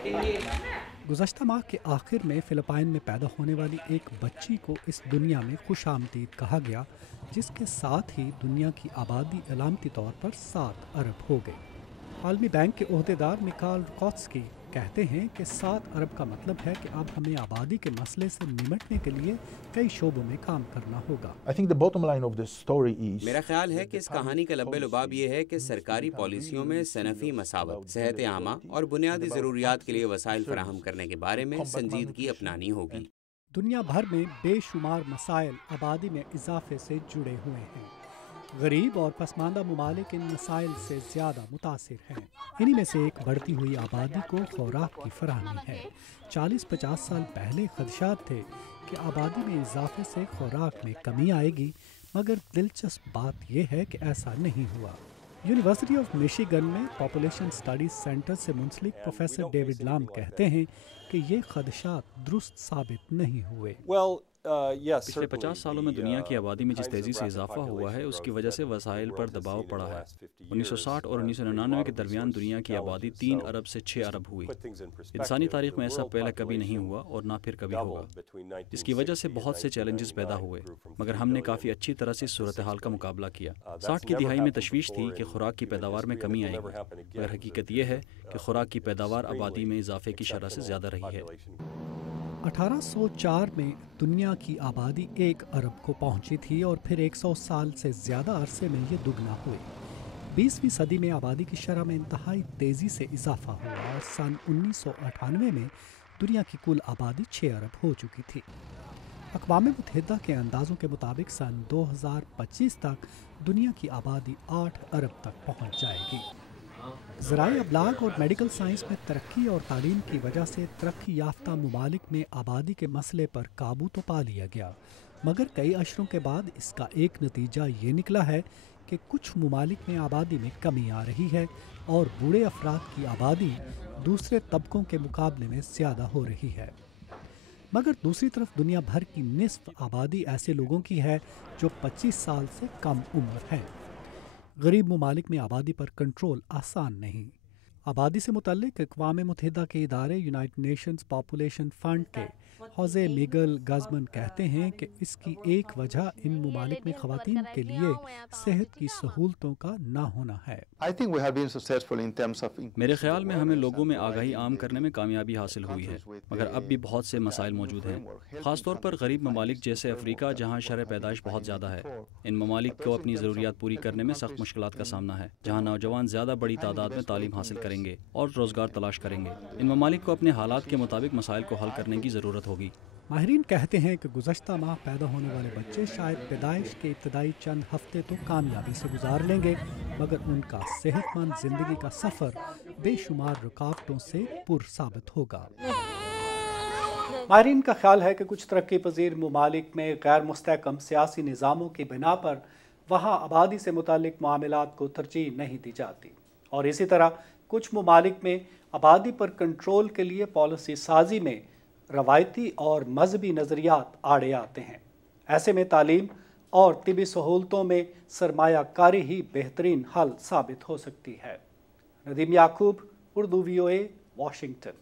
गुज़श्ता माह के आखिर में फ़िलिपाइन में पैदा होने वाली एक बच्ची को इस दुनिया में खुशामदीद कहा गया, जिसके साथ ही दुनिया की आबादी अलामती तौर पर 7 अरब हो गई। आलमी बैंक के ओहदेदार मिकाल रुकोत्स्की कहते हैं कि 7 अरब का मतलब है कि अब हमें आबादी के मसले से निमटने के लिए कई शोबों में काम करना होगा। मेरा ख्याल है कि इस कहानी का लब्बे लुबाब ये है कि सरकारी पॉलिसियों में सनफी मसावत, सेहत आमा और बुनियादी ज़रूरियात के लिए वसाइल फराहम करने के बारे में संजीदगी अपनानी होगी। दुनिया भर में बेशुमार मसाइल आबादी में इजाफे से जुड़े हुए हैं। गरीब और पसमानदा ममालिक इन मसाइल से ज़्यादा मुतासिर हैं। इन्हीं में से एक बढ़ती हुई आबादी को खुराक की फराहमी है। 40-50 साल पहले खदशात थे कि आबादी में इजाफे से खुराक में कमी आएगी, मगर दिलचस्प बात यह है कि ऐसा नहीं हुआ। यूनिवर्सिटी ऑफ मिशिगन में पॉपुलेशन स्टडीज सेंटर से मुंसलिक प्रोफेसर डेविड लाम कहते हैं कि ये खदशात दुरुस्त साबित नहीं हुए। पिछले 50 सालों में दुनिया की आबादी में जिस तेज़ी से इजाफा हुआ है, उसकी वजह से वसाइल पर दबाव पड़ा है। 1960 और 1999 के दरमियान दुनिया की आबादी 3 अरब से 6 अरब हुई। इंसानी तारीख में ऐसा पहले कभी नहीं हुआ और ना फिर कभी होगा। इसकी वजह से बहुत से चैलेंजेस पैदा हुए, मगर हमने काफ़ी अच्छी तरह से सूरत हाल का मुकाबला किया। 60 की दिहाई में तशवीश थी कि खुराक की पैदावार में कमी आएगी, मगर हकीकत यह है कि खुराक की पैदावार आबादी में इजाफे की शरह से ज़्यादा रही है। 1804 में दुनिया की आबादी 1 अरब को पहुंची थी और फिर 100 साल से ज़्यादा अरसे में ये दुगना हुई। 20वीं सदी में आबादी की शरह में इंतहाई तेज़ी से इजाफा हुआ और सन 1998 में दुनिया की कुल आबादी 6 अरब हो चुकी थी। अक़वाम मुत्तहिदा के अंदाज़ों के मुताबिक सन 2025 तक दुनिया की आबादी 8 अरब तक पहुँच जाएगी। ज़राई अबलाग और मेडिकल साइंस में तरक्की और तालीम की वजह से तरक्की याफ्ता ममालिक में आबादी के मसले पर काबू तो पा लिया गया, मगर कई अशरों के बाद इसका एक नतीजा ये निकला है कि कुछ ममालिक में आबादी में कमी आ रही है और बूढ़े अफराद की आबादी दूसरे तबकों के मुकाबले में ज़्यादा हो रही है। मगर दूसरी तरफ दुनिया भर की निस्फ आबादी ऐसे लोगों की है जो 25 साल से कम उम्र हैं। गरीब ममालिक में आबादी पर कंट्रोल आसान नहीं। आबादी से मुतल्लिक अक़वाम मुत्तहिदा के इदारे यूनाइटेड नेशंस पॉपुलेशन फ़ंड के होज़े मिगल गज़मन कहते हैं कि इसकी एक वजह इन ममालिक में ख़वातीन के लिए सेहत की सहूलतों का ना होना है। मेरे ख्याल में हमें लोगों में आगाही आम करने में कामयाबी हासिल हुई है, मगर अब भी बहुत से मसाइल मौजूद हैं, ख़ासतौर पर गरीब ममालिक जैसे अफ्रीका, जहाँ शरह पैदाइश बहुत ज़्यादा है। इन ममालिक को अपनी ज़रूरियात पूरी करने में सख्त मुश्किलात का सामना है, जहाँ नौजवान ज़्यादा बड़ी तादाद में तालीम हासिल करेंगे और रोज़गार तलाश करेंगे। इन ममालिक को अपने हालात के मुताबिक मसाइल को हल करने की ज़रूरत होगी। माहिरीन कहते हैं कि गुज़श्ता माह पैदा होने वाले बच्चे शायद पैदाइश के इब्तदाई चंद हफ्ते तो कामयाबी से गुजार लेंगे, मगर उनका सेहतमंद ज़िंदगी का सफ़र बेशुमार रुकावटों से पुर साबित होगा। माहिरीन का ख्याल है कि कुछ तरक्की पजीर ममालिक में गैर मुस्तहकम सियासी निज़ामों की बिना पर वहाँ आबादी से मुतालिक मामलात को तरजीह नहीं दी जाती, और इसी तरह कुछ ममालिक में आबादी पर कंट्रोल के लिए पॉलिसी साजी में रवायती और मजहबी नज़रियात आड़े आते हैं। ऐसे में तालीम और तिबी सहूलतों में सरमायाकारी ही बेहतरीन हल साबित हो सकती है। नदीम याकूब, उर्दू VOA, वाशिंगटन।